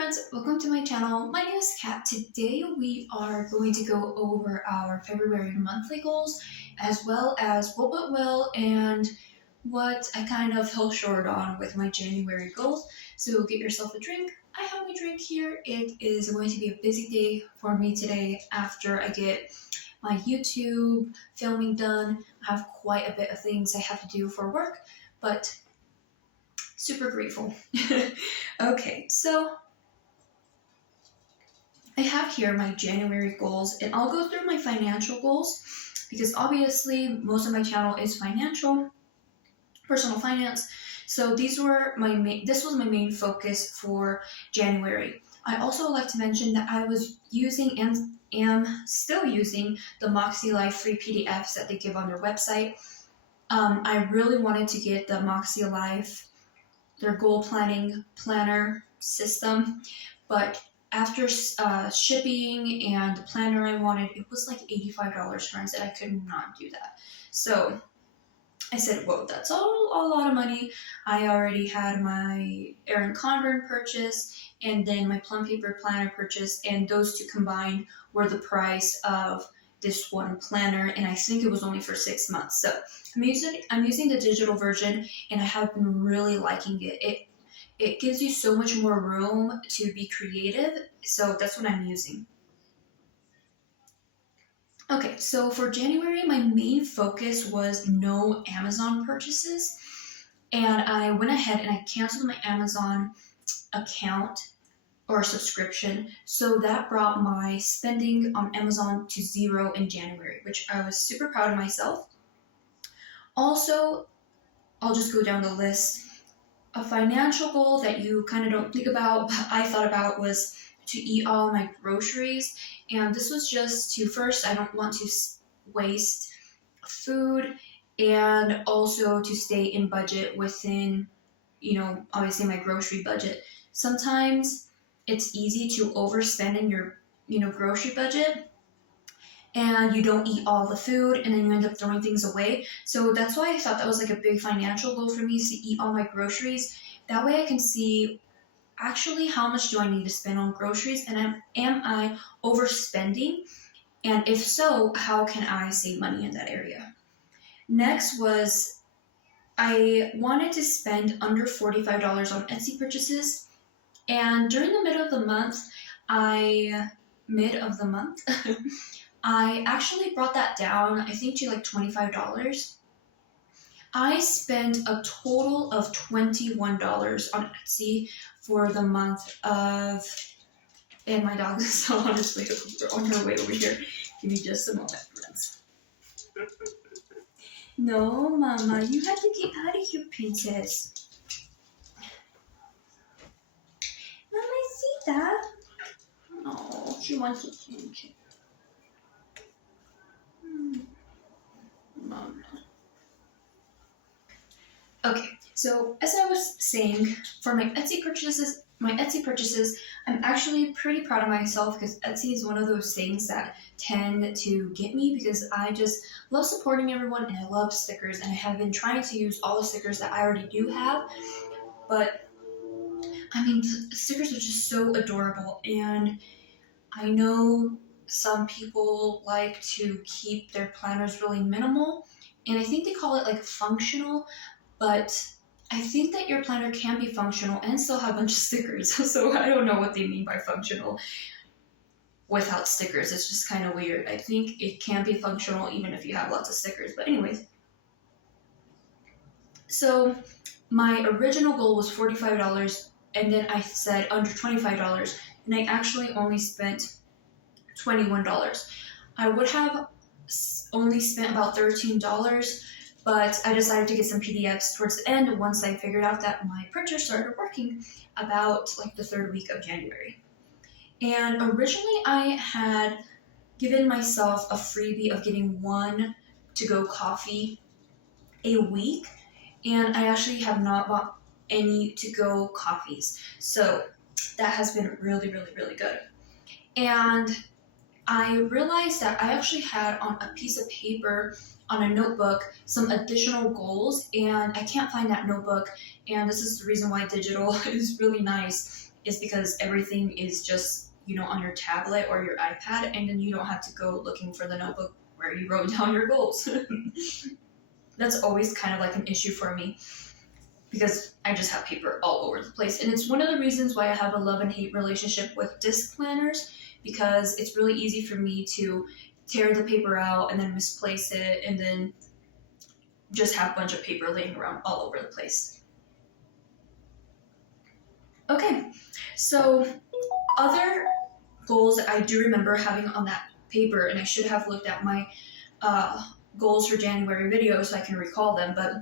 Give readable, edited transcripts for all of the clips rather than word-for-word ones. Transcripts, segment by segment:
friends, welcome to my channel. My name is Kat. Today we are going to go over our February monthly goals as well as what went well and what I kind of fell short on with my January goals. So get yourself a drink. I have my drink here. It is going to be a busy day for me today after I get my YouTube filming done. I have quite a bit of things I have to do for work, but super grateful. Okay, so I have here my January goals, and I'll go through my financial goals because obviously most of my channel is financial, personal finance. So this was my main focus for January. I also like to mention that I was using and am still using the Moxie Life free PDFs that they give on their website. I really wanted to get the Moxie Life, their goal planner system, but after shipping and the planner I wanted, it was like $85, friends, and I could not do that. So I said, whoa, that's a lot of money. I already had my Erin Condren purchase and then my Plum Paper planner purchase, and those two combined were the price of this one planner, and I think it was only for 6 months. So I'm using the digital version, and I have been really liking it. It gives you so much more room to be creative, so that's what I'm using. Okay, so for January, my main focus was no Amazon purchases, and I went ahead and I canceled my Amazon account or subscription, so that brought my spending on Amazon to 0 in January, which I was super proud of myself. Also, I'll just go down the list. A financial goal that you kind of don't think about, but I thought about, was to eat all my groceries. And this was just to, first, I don't want to waste food, and also to stay in budget within, obviously my grocery budget. Sometimes it's easy to overspend in your, grocery budget, and you don't eat all the food, and then you end up throwing things away. So that's why I thought that was like a big financial goal for me, is to eat all my groceries. That way I can see actually how much do I need to spend on groceries, and am I overspending? And if so, how can I save money in that area? Next was, I wanted to spend under $45 on Etsy purchases. And during the mid of the month, I actually brought that down, I think, to like $25. I spent a total of $21 on Etsy for the month of, and my dog is still on her way over here. Give me just a moment, friends. No, Mama, you have to get out of here, princess. Mama, see that? Oh, she wants attention. Mama. Okay, so as I was saying, for my Etsy purchases, I'm actually pretty proud of myself, because Etsy is one of those things that tend to get me, because I just love supporting everyone, and I love stickers, and I have been trying to use all the stickers that I already do have, but I mean, the stickers are just so adorable, and I know some people like to keep their planners really minimal, and I think they call it like functional, but I think that your planner can be functional and still have a bunch of stickers. So I don't know what they mean by functional without stickers. It's just kind of weird. I think it can be functional even if you have lots of stickers. But anyways, so my original goal was $45, and then I said under $25, and I actually only spent $21. I would have only spent about $13, but I decided to get some PDFs towards the end once I figured out that my printer started working about like the third week of January. And originally I had given myself a freebie of getting 1 to-go coffee a week, and I actually have not bought any to-go coffees. So that has been really, really, really good. And I realized that I actually had on a piece of paper, on a notebook, some additional goals, and I can't find that notebook, and this is the reason why digital is really nice. is because everything is just, on your tablet or your iPad, and then you don't have to go looking for the notebook where you wrote down your goals. That's always kind of like an issue for me because I just have paper all over the place. And it's one of the reasons why I have a love and hate relationship with disc planners, because it's really easy for me to tear the paper out and then misplace it and then just have a bunch of paper laying around all over the place. Okay, so other goals that I do remember having on that paper, and I should have looked at my goals for January video so I can recall them, but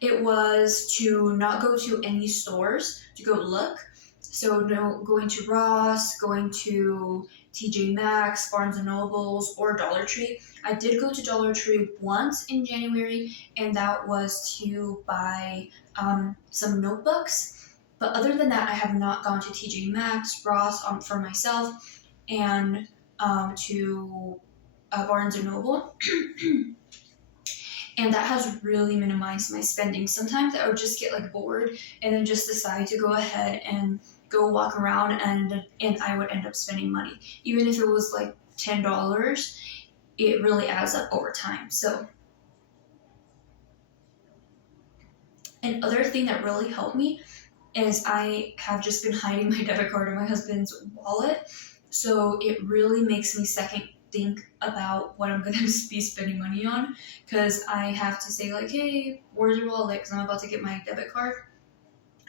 it was to not go to any stores to go look. So no going to Ross, going to TJ Maxx, Barnes & Nobles, or Dollar Tree. I did go to Dollar Tree once in January, and that was to buy some notebooks. But other than that, I have not gone to TJ Maxx, Ross for myself, and to Barnes & Noble. And that has really minimized my spending. Sometimes I would just get like bored and then just decide to go ahead and go walk around, and I would end up spending money. Even if it was like $10, it really adds up over time. So another thing that really helped me is I have just been hiding my debit card in my husband's wallet. So it really makes me second think about what I'm going to be spending money on, because I have to say like, hey, where's your wallet? Because I'm about to get my debit card.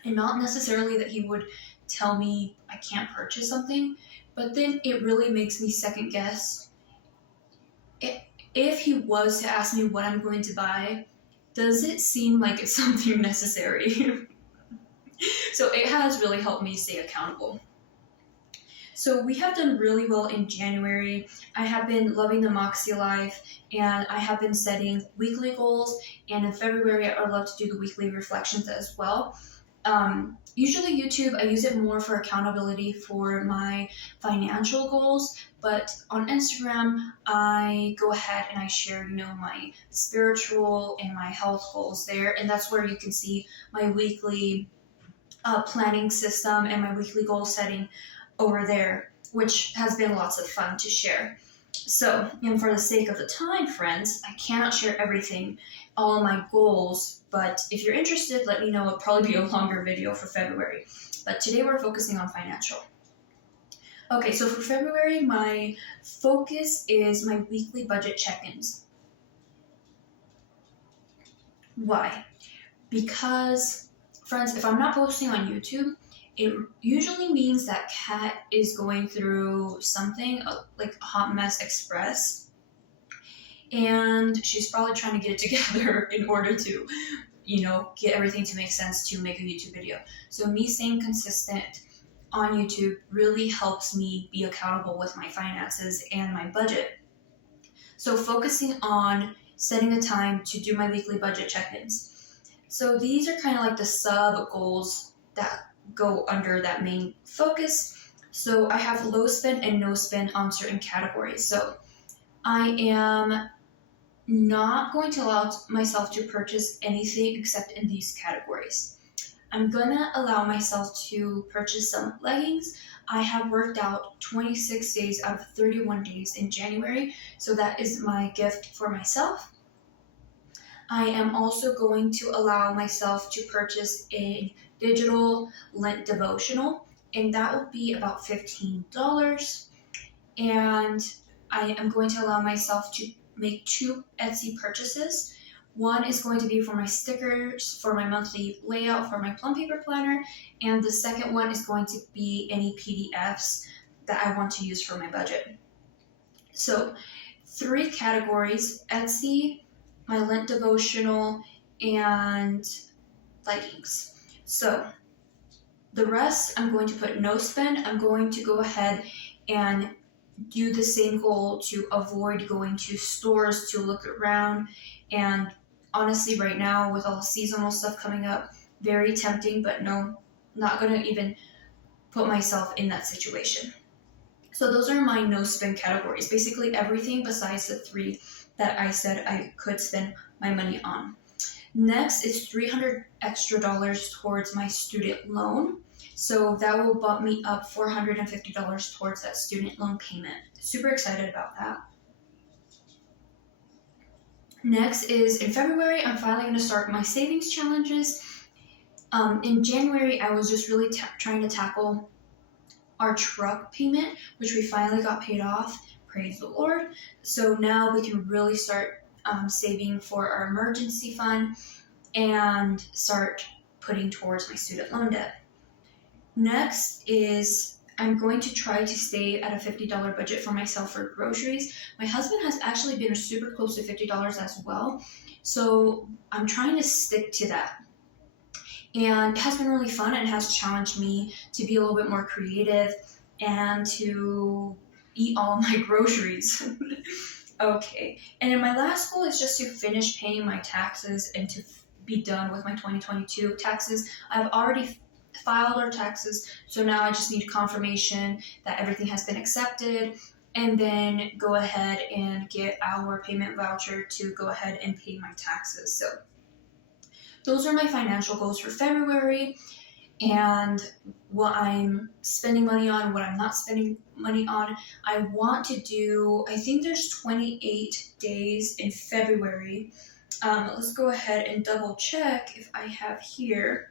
And not necessarily that he would tell me I can't purchase something, but then it really makes me second guess. If he was to ask me what I'm going to buy, does it seem like it's something necessary? So it has really helped me stay accountable. So we have done really well in January. I have been loving the Moxie Life, and I have been setting weekly goals. And in February, I would love to do the weekly reflections as well. Usually YouTube, I use it more for accountability for my financial goals, but on Instagram, I go ahead and I share, my spiritual and my health goals there. And that's where you can see my weekly planning system and my weekly goal setting over there, which has been lots of fun to share. So, and for the sake of the time, friends, I cannot share everything, all of my goals, but if you're interested, let me know. It'll probably be a longer video for February. But today we're focusing on financial. Okay, so for February, my focus is my weekly budget check-ins. Why? Because, friends, if I'm not posting on YouTube, it usually means that Kat is going through something like a hot mess express, and she's probably trying to get it together in order to, get everything to make sense to make a YouTube video. So me staying consistent on YouTube really helps me be accountable with my finances and my budget. So focusing on setting a time to do my weekly budget check-ins. So these are kind of like the sub goals that go under that main focus. So I have low spend and no spend on certain categories. So I am not going to allow myself to purchase anything except in these categories. I'm gonna allow myself to purchase some leggings. I have worked out 26 days out of 31 days in January, so that is my gift for myself. I am also going to allow myself to purchase a digital Lent devotional, and that will be about $15. And I am going to allow myself to make 2 Etsy purchases. One is going to be for my stickers, for my monthly layout, for my plum paper planner, and the second one is going to be any PDFs that I want to use for my budget. So 3 categories: Etsy, my Lent devotional, and leggings. So the rest, I'm going to put no spend. I'm going to go ahead and do the same goal to avoid going to stores to look around. And honestly, right now with all the seasonal stuff coming up, very tempting, but no, not going to even put myself in that situation. So those are my no spend categories, basically everything besides the 3 that I said I could spend my money on. Next is $300 extra towards my student loan. So that will bump me up $450 towards that student loan payment. Super excited about that. Next is in February, I'm finally going to start my savings challenges. In January, I was just really trying to tackle our truck payment, which we finally got paid off. Praise the Lord. So now we can really start saving for our emergency fund and start putting towards my student loan debt. Next is I'm going to try to stay at a $50 budget for myself for groceries. My husband has actually been super close to $50 as well. So I'm trying to stick to that. And it has been really fun and has challenged me to be a little bit more creative and to eat all my groceries. Okay. And then my last goal is just to finish paying my taxes and to be done with my 2022 taxes. I've already filed our taxes, so now I just need confirmation that everything has been accepted, and then go ahead and get our payment voucher to go ahead and pay my taxes. So those are my financial goals for February, and what I'm spending money on, what I'm not spending money on. I want to do, I think there's 28 days in February. Let's go ahead and double check if I have here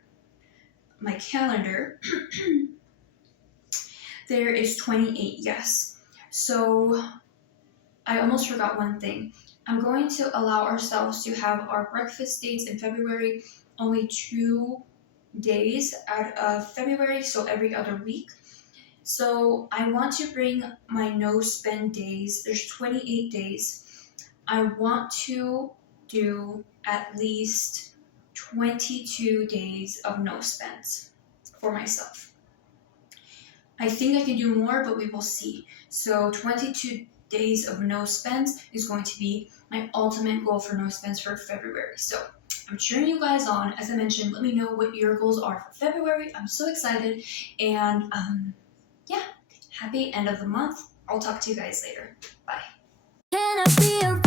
my calendar. There is 28, yes. So I almost forgot one thing. I'm going to allow ourselves to have our breakfast dates in February only 2 days out of February, so every other week. So I want to bring my no spend days. There's 28 days. I want to do at least 22 days of no spends for myself. I think I can do more, but we will see. So 22 days of no spends is going to be my ultimate goal for no spends for February. So I'm cheering you guys on. As I mentioned, let me know what your goals are for February. I'm so excited. And yeah, happy end of the month. I'll talk to you guys later. Bye. Can I be a